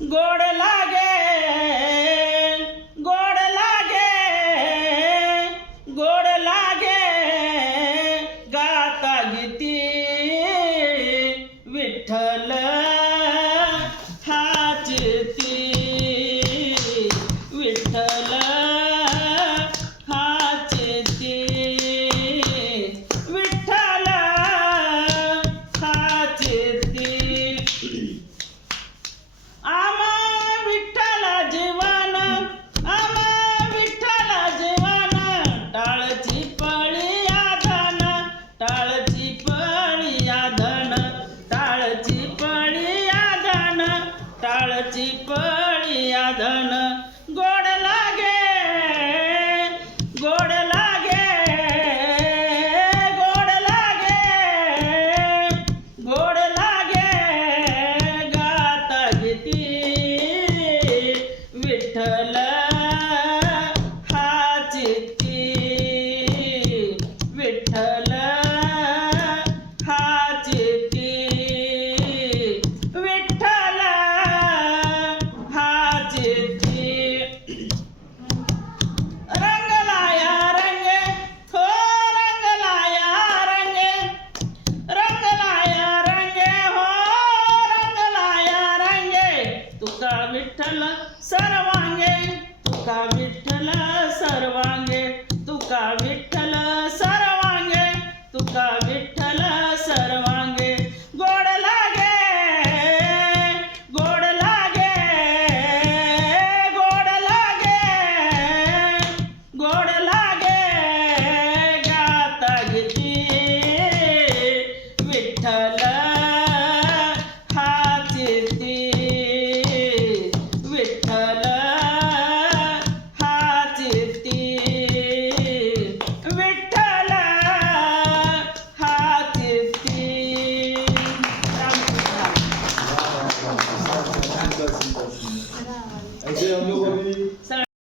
गोड लागे गोड लागे गोड लागे गाता गीती विठ्ठल हाचिती विठ्ठल हाचिती विठ्ठल हाचिती आम्हा विठ्ठल जीवन आम्हा विठ्ठल जीवन टाळची पळी आधन टाळची पळी आधन टाळची पळी आधन टाळची पळी आधन गोड लागे गोड लागे गोड लागे गोड लागे गाता गीती विठ्ठल हाचिती विठ्ठल हाचिती विठ्ठल हाचिती रंगलाया रंगे हो रंगलाया रंगे रंगलाया रंगे हो रंगलाया रंगे तुका विठ्ठल सर्वांगे तुका विठ्ठल सर्वांगे